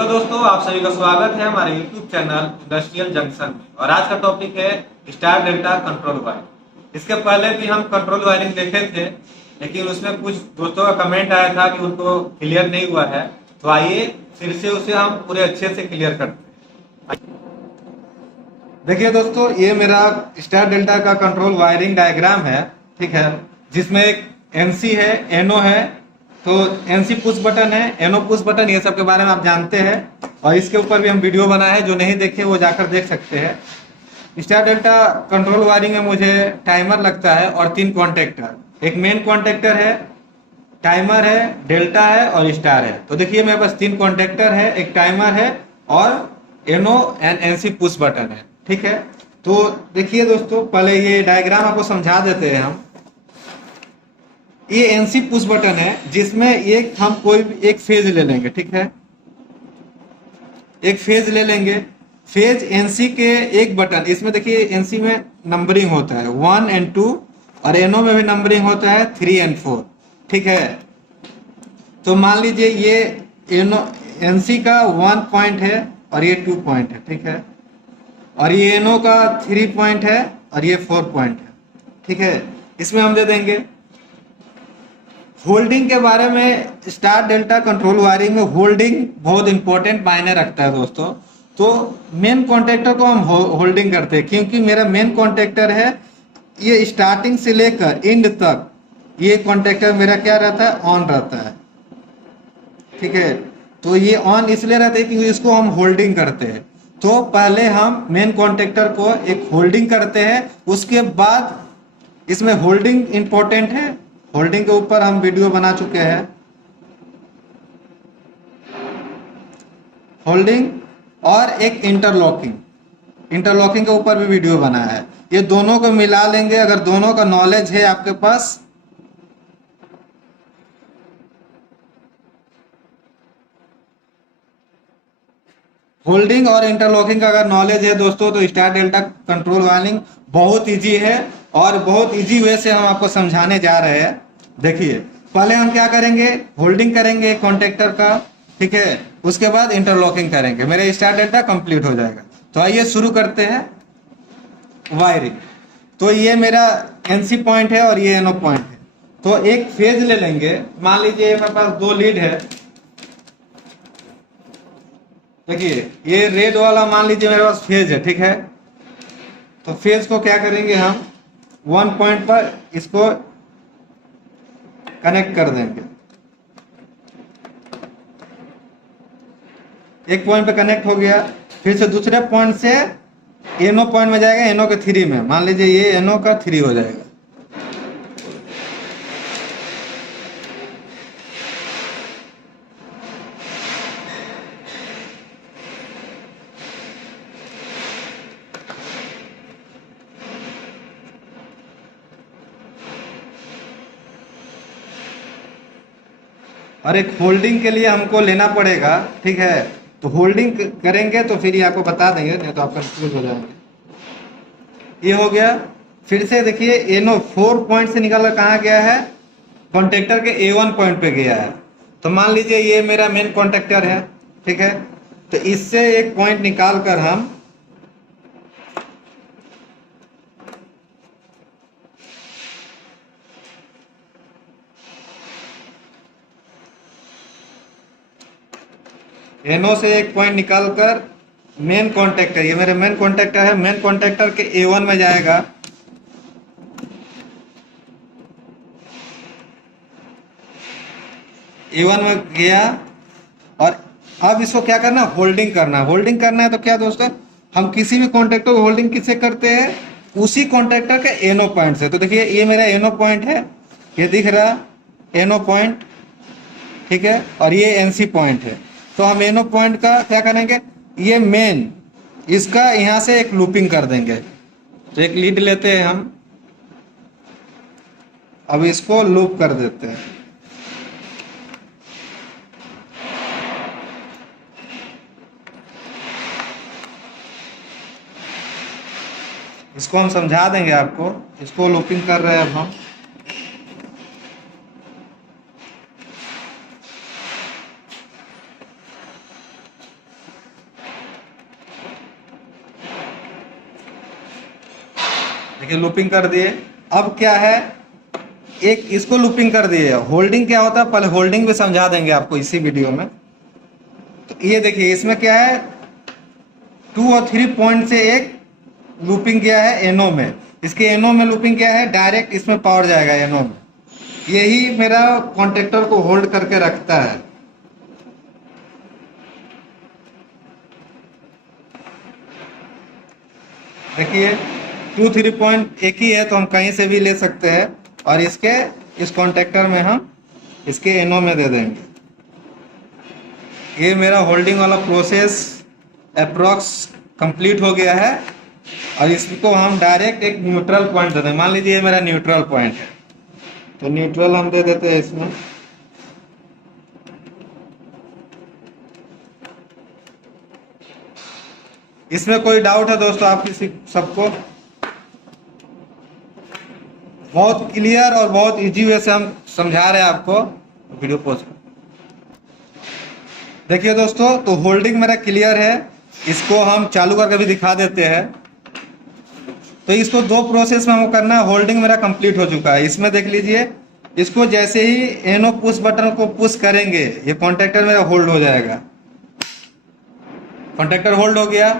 तो दोस्तों, आप सभी का स्वागत है हमारे YouTube चैनल इंडस्ट्रियल जंक्शन में। और आज का टॉपिक है स्टार डेल्टा कंट्रोल वायरिंग। इसके पहले भी हम कंट्रोल वायरिंग देखे थे, लेकिन उसमें कुछ दोस्तों का कमेंट आया था कि उनको क्लियर नहीं हुआ है। तो आइए फिर से उसे हम पूरे अच्छे से क्लियर करते हैं। देखिए दोस्तों, ये मेरा स्टार डेल्टा का कंट्रोल वायरिंग डायग्राम है, ठीक है, जिसमें एक एनसी है, एनओ है। तो एनसी पुश बटन है, एनओ पुश बटन, ये सब के बारे में आप जानते हैं और इसके ऊपर भी हम वीडियो बनाए हैं। जो नहीं देखे वो जाकर देख सकते हैं। स्टार डेल्टा कंट्रोल वायरिंग में मुझे टाइमर लगता है और 3 कॉन्टेक्टर, एक मेन कॉन्टेक्टर है, टाइमर है, डेल्टा है और स्टार है। तो देखिए मेरे पास 3 कॉन्टेक्टर है, एक टाइमर है और NO and NC push button है, ठीक है। तो देखिए दोस्तों, पहले ये डायग्राम आपको समझा देते हैं हम। ये एनसी पुश बटन है, जिसमें एक हम कोई भी एक फेज ले लेंगे, ठीक है, एक फेज ले लेंगे। फेज एनसी के एक बटन, इसमें देखिए एनसी में नंबरिंग होता है 1 और 2 और एनओ में भी नंबरिंग होता है 3 और 4, ठीक है। तो मान लीजिए ये एनओ एनसी का 1 पॉइंट है और ये 2 पॉइंट है, ठीक है, और ये एनओ का 3 पॉइंट है और ये 4 पॉइंट है, ठीक है। इसमें हम दे देंगे होल्डिंग के बारे में। स्टार डेल्टा कंट्रोल वायरिंग में होल्डिंग बहुत इंपॉर्टेंट मायने रखता है दोस्तों। तो मेन कॉन्टेक्टर को हम होल्डिंग करते हैं, क्योंकि मेरा मेन कॉन्टेक्टर है, ये स्टार्टिंग से लेकर एंड तक ये कॉन्टेक्टर मेरा क्या रहता है, ऑन रहता है, ठीक है। तो ये ऑन इसलिए रहता है क्योंकि इसको हम होल्डिंग करते हैं। तो पहले हम मेन कॉन्टेक्टर को एक होल्डिंग करते हैं, उसके बाद इसमें होल्डिंग इंपॉर्टेंट है। होल्डिंग के ऊपर हम वीडियो बना चुके हैं, होल्डिंग और एक इंटरलॉकिंग, इंटरलॉकिंग के ऊपर भी वीडियो बनाया है। ये दोनों को मिला लेंगे, अगर दोनों का नॉलेज है आपके पास, होल्डिंग और इंटरलॉकिंग का अगर नॉलेज है दोस्तों, तो स्टार डेल्टा कंट्रोल वायरिंग बहुत इजी है और बहुत इजी वे से हम आपको समझाने जा रहे हैं। देखिए पहले हम क्या करेंगे, होल्डिंग करेंगे कॉन्टेक्टर का, ठीक है, उसके बाद इंटरलॉकिंग करेंगे, मेरे स्टार डेल्टा कंप्लीट हो जाएगा। तो आइए शुरू करते हैं वायरिंग। तो ये मेरा एनसी पॉइंट है और ये एनओ पॉइंट है। तो एक फेज ले लेंगे, मान लीजिए मेरे पास 2 लीड है। देखिए ये रेड वाला मान लीजिए मेरे पास फेज है, ठीक है। तो फेज को क्या करेंगे, हम 1 पॉइंट पर इसको कनेक्ट कर देंगे। एक पॉइंट पे कनेक्ट हो गया, फिर से दूसरे पॉइंट से एनओ पॉइंट में जाएगा, एनओ के 3 में, मान लीजिए ये एनओ का 3 हो जाएगा। और एक होल्डिंग के लिए हमको लेना पड़ेगा, ठीक है। तो होल्डिंग करेंगे तो फिर ये आपको बता देंगे, नहीं तो आप कंफ्यूज हो जाएंगे। ये हो गया। फिर से देखिए एनओ 4 पॉइंट से निकल कर कहाँ गया है, कॉन्टेक्टर के A1 पॉइंट पे गया है। तो मान लीजिए ये मेरा मेन कॉन्टेक्टर है, ठीक है। तो इससे एक पॉइंट निकाल कर हम एनओ से एक पॉइंट निकालकर मेन कॉन्टेक्टर, ये मेरे मेन कॉन्टेक्टर है, मेन कॉन्टेक्टर के A1 में जाएगा। A1 में गया और अब इसको क्या करना, होल्डिंग करना। होल्डिंग करना है तो क्या दोस्तों, हम किसी भी कॉन्टेक्टर को होल्डिंग किससे करते हैं, उसी कॉन्टेक्टर के एनओ पॉइंट से। तो देखिए ये मेरा एनओ पॉइंट है, ये दिख रहा एनओ पॉइंट, ठीक है, और ये एनसी पॉइंट है। तो हम एनओ पॉइंट का क्या करेंगे, ये मेन इसका यहां से एक लूपिंग कर देंगे। तो एक लीड लेते हैं हम, अब इसको लूप कर देते हैं। इसको हम समझा देंगे आपको, इसको लूपिंग कर रहे हैं अब हम। देखिए लूपिंग कर दिए। अब क्या है, एक इसको लूपिंग कर दिए। होल्डिंग क्या होता है पहले होल्डिंग भी समझा देंगे आपको इसी वीडियो में। तो ये देखिए इसमें क्या है, 2 और 3 पॉइंट से एक लूपिंग किया है एनो में। इसके एनो में लूपिंग क्या है, डायरेक्ट इसमें पावर जाएगा एनो में। यही मेरा कॉन्टेक्टर को होल्ड करके रखता है। देखिए 2-3 पॉइंट एक ही है तो हम कहीं से भी ले सकते हैं, और इसके इस कॉन्टेक्टर में हम इसके एनो में दे देंगे। ये मेरा होल्डिंग वाला प्रोसेस अप्रॉक्स कंप्लीट हो गया है, और इसको हम डायरेक्ट एक न्यूट्रल पॉइंट दे दें। मान लीजिए ये मेरा न्यूट्रल पॉइंट है, तो न्यूट्रल हम दे देते हैं इसमें। इसमें कोई डाउट है दोस्तों आप किसी सबको? बहुत क्लियर और बहुत इजी वे से हम समझा रहे हैं आपको। वीडियो पोस्ट देखिए दोस्तों, तो होल्डिंग मेरा क्लियर है। इसको हम चालू करके भी दिखा देते हैं। तो इसको 2 प्रोसेस में हमको करना है। होल्डिंग मेरा कंप्लीट हो चुका है। इसमें देख लीजिए, इसको जैसे ही एनो पुश बटन को पुश करेंगे ये कॉन्टेक्टर मेरा होल्ड हो जाएगा। कॉन्टेक्टर होल्ड हो गया,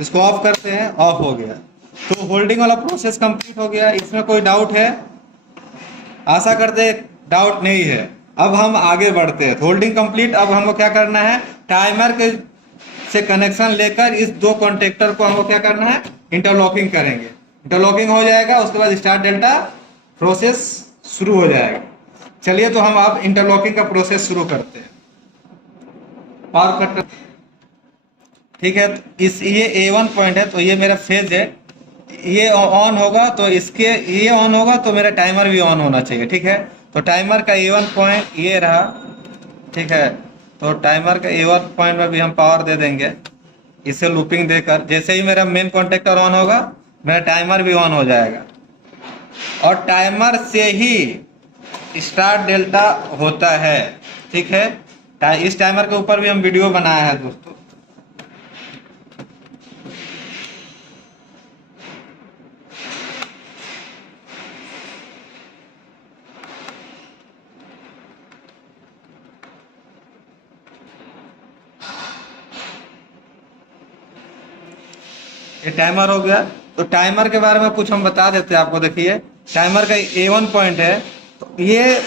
इसको ऑफ करते हैं, ऑफ हो गया। तो होल्डिंग वाला प्रोसेस कंप्लीट हो गया। इसमें कोई डाउट है? आशा करते हैं डाउट नहीं है। अब हम आगे बढ़ते हैं। Holding complete. अब हमको क्या करना है, टाइमर के से कनेक्शन लेकर इस 2 कॉन्टेक्टर को हमको क्या करना है, इंटरलॉकिंग करेंगे। इंटरलॉकिंग हो जाएगा, उसके बाद स्टार्ट डेल्टा प्रोसेस शुरू हो जाएगा। चलिए तो हम अब इंटरलॉकिंग का प्रोसेस शुरू करते हैं। पावर कट, ठीक है। तो ये A1 पॉइंट है, तो ये मेरा फेज है। ये ऑन होगा तो इसके ये ऑन होगा तो मेरा टाइमर भी ऑन होना चाहिए, ठीक है। तो टाइमर का A1 पॉइंट ये रहा, ठीक है। तो टाइमर का A1 पॉइंट में भी हम पावर दे देंगे इसे लूपिंग देकर। जैसे ही मेरा मेन कॉन्टेक्टर ऑन होगा मेरा टाइमर भी ऑन हो जाएगा, और टाइमर से ही स्टार्ट डेल्टा होता है, ठीक है। इस टाइमर के ऊपर भी हम वीडियो बनाया है दोस्तों। ये टाइमर हो गया। तो टाइमर के बारे में कुछ हम बता देते हैं आपको। देखिए टाइमर का A1 पॉइंट है, तो ये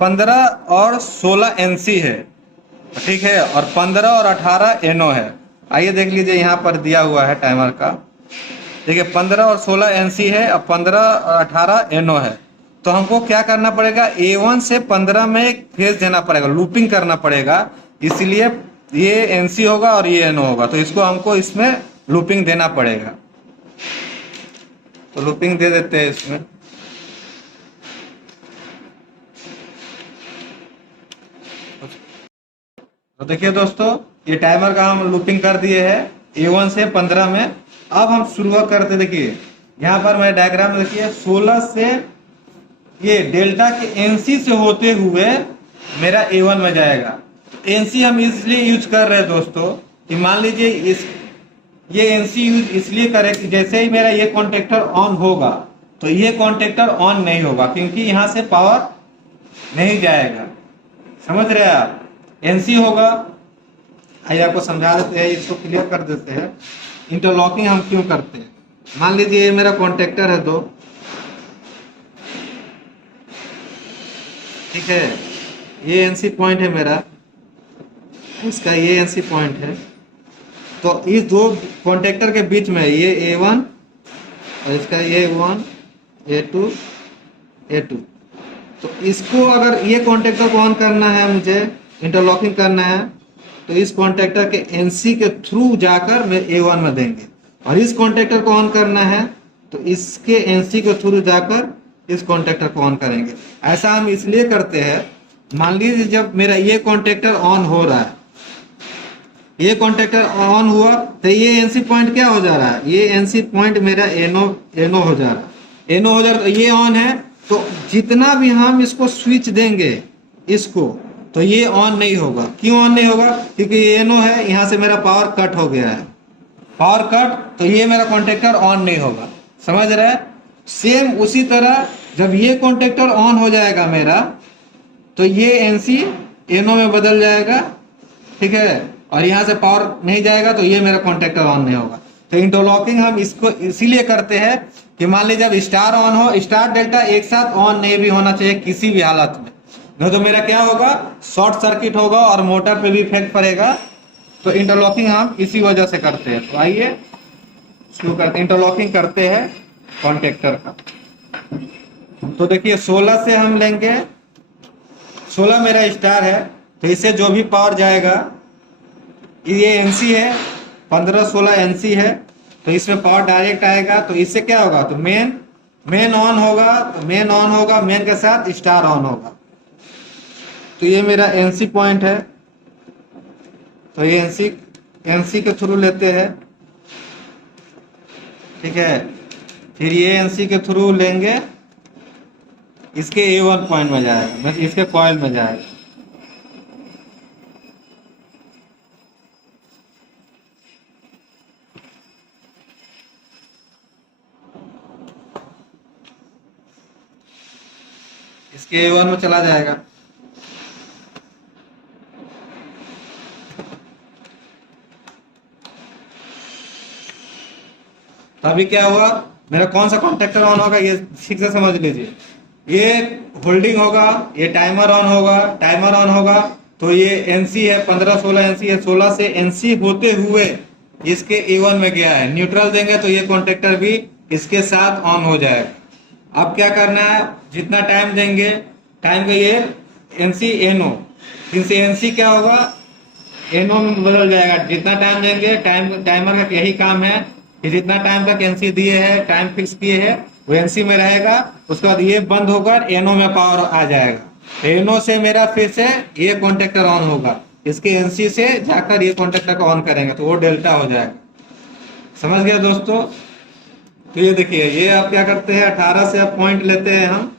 15 और 16 NC है, ठीक है, और 15 और 18 एनो है। आइए देख लीजिए यहाँ पर दिया हुआ है टाइमर का। देखिए 15 और 16 NC है, और 15 और 18 एनो है। तो हमको क्या करना पड़ेगा, A1 से 15 में एक फेज देना पड़ेगा, लूपिंग करना पड़ेगा। इसलिए ये NC होगा और ये एनो होगा, तो इसको हमको इसमें लूपिंग देना पड़ेगा। तो लूपिंग दे देते हैं इसमें। तो देखिए दोस्तों, ये टाइमर का हम लूपिंग कर दिए हैं A1 से 15 में। अब हम शुरुआत करते। देखिए यहाँ पर मैं डायग्राम में देखिए 16 से ये डेल्टा के NC से होते हुए मेरा A1 में जाएगा। NC हम इसलिए यूज कर रहे हैं दोस्तों कि मान लीजिए ये NC यूज इसलिए करें कि जैसे ही मेरा ये कॉन्टेक्टर ऑन होगा तो ये कॉन्टेक्टर ऑन नहीं होगा, क्योंकि यहाँ से पावर नहीं जाएगा। समझ रहे हैं आप? NC होगा। आइए आपको समझा देते हैं, इसको क्लियर कर देते हैं। इंटरलॉकिंग हम क्यों करते हैं। मान लीजिए ये मेरा कॉन्टेक्टर है 2, ठीक है। ये NC पॉइंट है मेरा, इसका ये NC पॉइंट है। तो इस 2 कॉन्टेक्टर के बीच में ये A1 और इसका ये A1 A2 A2। तो इसको अगर ये कॉन्टेक्टर को ऑन करना है, मुझे इंटरलॉकिंग करना है, तो इस कॉन्टेक्टर के NC के थ्रू जाकर मैं A1 में देंगे, और इस कॉन्टेक्टर को ऑन करना है तो इसके NC के थ्रू जाकर इस कॉन्टेक्टर को ऑन करेंगे। ऐसा हम इसलिए करते हैं, मान लीजिए जब मेरा ये कॉन्टेक्टर ऑन हो रहा है, ये कॉन्टेक्टर ऑन हुआ तो ये NC पॉइंट क्या हो जा रहा है, ये NC पॉइंट मेरा एनो हो जा रहा है। एनो हो जा रहा है, तो ये ऑन है। तो जितना भी हम इसको स्विच देंगे इसको, तो ये ऑन नहीं होगा। क्यों ऑन नहीं होगा? क्योंकि ये एनो है, यहाँ से मेरा पावर कट हो गया है। पावर कट, तो ये मेरा कॉन्टेक्टर ऑन नहीं होगा। समझ रहे हैं? सेम उसी तरह जब ये कॉन्टेक्टर ऑन हो जाएगा मेरा, तो ये एनसी एनओ में बदल जाएगा, ठीक है, और यहाँ से पावर नहीं जाएगा तो ये मेरा कॉन्टेक्टर ऑन नहीं होगा। तो इंटरलॉकिंग हम इसको इसीलिए करते हैं कि मान लीजिए जब स्टार ऑन हो, स्टार डेल्टा एक साथ ऑन नहीं भी होना चाहिए किसी भी हालत में, नहीं तो मेरा क्या होगा, शॉर्ट सर्किट होगा और मोटर पे भी इफेक्ट पड़ेगा। तो इंटरलॉकिंग हम इसी वजह से करते हैं। तो आइए शुरू करते, इंटरलॉकिंग करते हैं कॉन्टेक्टर का। तो देखिए 16 से हम लेंगे, 16 मेरा स्टार है, तो इससे जो भी पावर जाएगा, ये एनसी है, 15-16 एनसी है, तो इसमें पावर डायरेक्ट आएगा। तो इससे क्या होगा, तो मेन ऑन होगा, तो मेन ऑन होगा, मेन के साथ स्टार ऑन होगा। तो ये मेरा एनसी पॉइंट है, तो ये एनसी के थ्रू लेते हैं, ठीक है। फिर ये एनसी के थ्रू लेंगे, इसके A1 पॉइंट में जाएगा, इसके कॉइल में जाएगा। इसके A1 में चला जाएगा। तो अभी क्या हुआ, मेरा कौन सा कॉन्टेक्टर ऑन होगा, ये ठीक से समझ लीजिए। ये होल्डिंग होगा, ये टाइमर ऑन होगा, टाइमर ऑन होगा, तो ये एनसी है, 15-16 एनसी है, 16 से एनसी होते हुए इसके A1 में गया है, न्यूट्रल देंगे तो ये कॉन्टेक्टर भी इसके साथ ऑन हो जाएगा। अब क्या करना है, जितना टाइम देंगे, टाइम का ये एनसी एनओ, इनसे एनसी क्या होगा, एनओ में बदल जाएगा। जितना टाइम देंगे, टाइमर का यही काम है कि जितना टाइम तक एनसी दिए है, टाइम फिक्स किए है, वो एनसी में रहेगा। उसके बाद ये बंद होकर एनओ में पावर आ जाएगा। एनओ से मेरा फिर से ये कॉन्टेक्टर ऑन होगा, इसके एनसी से जाकर ये कॉन्टेक्टर को ऑन करेंगे, तो वो डेल्टा हो जाएगा। समझ गया दोस्तों। तो ये देखिए, ये आप क्या करते हैं, 18 से आप पॉइंट लेते हैं हम,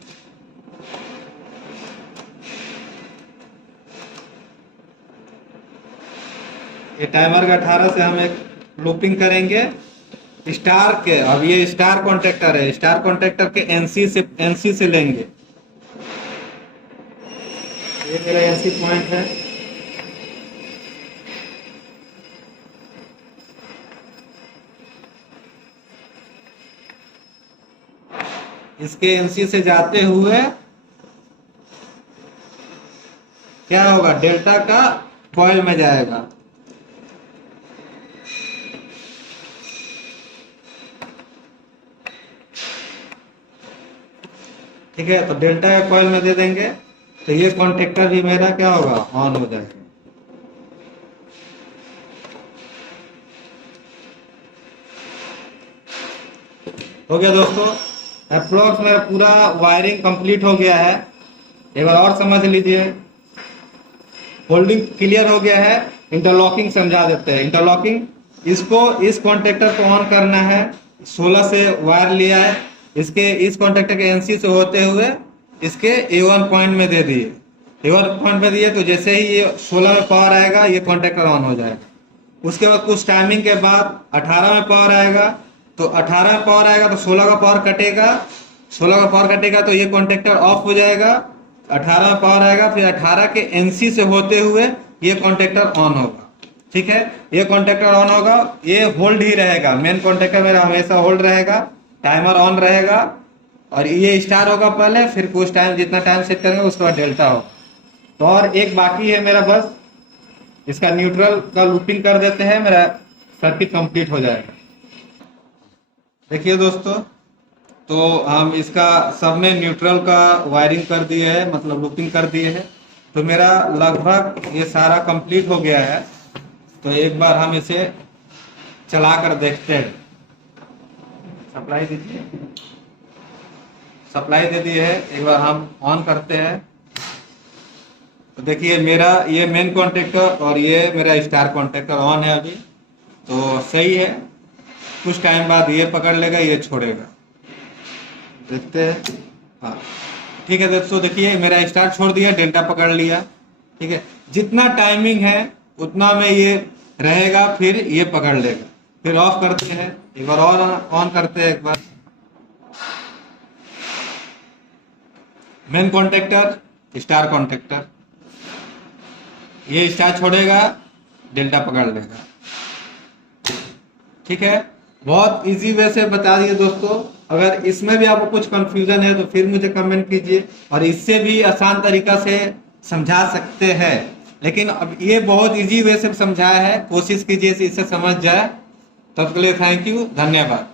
ये टाइमर का 18 से हम एक लूपिंग करेंगे स्टार के। अब ये स्टार कॉन्टेक्टर है, स्टार कॉन्टेक्टर के एनसी से लेंगे। ये मेरा एनसी पॉइंट है, इसके एनसी से जाते हुए क्या होगा, डेल्टा का कॉइल में जाएगा। ठीक है, तो डेल्टा का कॉइल में दे देंगे, तो ये कॉन्टेक्टर भी मेरा क्या होगा, ऑन हो जाएगा। हो गया दोस्तों, अप्रोक्स मेरा पूरा वायरिंग कंप्लीट हो गया है। एक बार और समझ लीजिए, होल्डिंग क्लियर हो गया है, इंटरलॉकिंग समझा देते हैं। इंटरलॉकिंग, इसको इस कॉन्टेक्टर को ऑन करना है, 16 से वायर लिया है, इसके इस कॉन्टेक्टर के एनसी से होते हुए इसके A1 पॉइंट में दे दिए, A1 पॉइंट में दिए, तो जैसे ही ये 16 में पावर आएगा, ये कॉन्टेक्टर ऑन हो जाएगा। उसके बाद कुछ टाइमिंग के बाद 18 में पावर आएगा, तो 18 में पावर आएगा तो 16 का पावर कटेगा, 16 का पावर कटेगा तो ये कॉन्टेक्टर ऑफ हो जाएगा। 18 में पावर आएगा, फिर 18 के एनसी से होते हुए ये कॉन्टेक्टर ऑन होगा। ठीक है, ये कॉन्टेक्टर ऑन होगा, ये होल्ड ही रहेगा, मेन कॉन्टेक्टर मेरा हमेशा होल्ड रहेगा, टाइमर ऑन रहेगा, और ये स्टार होगा पहले, फिर कुछ टाइम जितना टाइम सेट करेंगे उसके बाद डेल्टा होगा। तो और एक बाकी है मेरा, बस इसका न्यूट्रल का लूपिंग कर देते हैं, मेरा सर्किट कंप्लीट हो जाएगा। देखिए दोस्तों, तो हम इसका सब में न्यूट्रल का वायरिंग कर दिए है, मतलब लूपिंग कर दिए है, तो मेरा लगभग ये सारा कंप्लीट हो गया है। तो एक बार हम इसे चला कर देखते हैं। सप्लाई दीजिए, सप्लाई दे दी है, एक बार हम ऑन करते हैं। तो देखिए मेरा ये मेन कॉन्टेक्टर और ये मेरा स्टार कॉन्टेक्टर ऑन है अभी, तो सही है। कुछ टाइम बाद ये पकड़ लेगा, ये छोड़ेगा, देखते हैं। हाँ ठीक है दोस्तों, देखिए मेरा स्टार छोड़ दिया, डेल्टा पकड़ लिया। ठीक है, जितना टाइमिंग है उतना में ये रहेगा, फिर ये पकड़ लेगा। फिर ऑफ करते हैं, एक बार और ऑन करते हैं एक बार। मेन कॉन्ट्रैक्टर, स्टार कॉन्ट्रैक्टर, ये स्टार छोड़ेगा, डेल्टा पकड़ लेगा। ठीक है, बहुत इजी वे से बता दिए दोस्तों। अगर इसमें भी आपको कुछ कंफ्यूजन है तो फिर मुझे कमेंट कीजिए, और इससे भी आसान तरीका से समझा सकते हैं, लेकिन अब ये बहुत इजी वे से समझाया है, कोशिश कीजिए इससे समझ जाए। तब के लिए थैंक यू, धन्यवाद।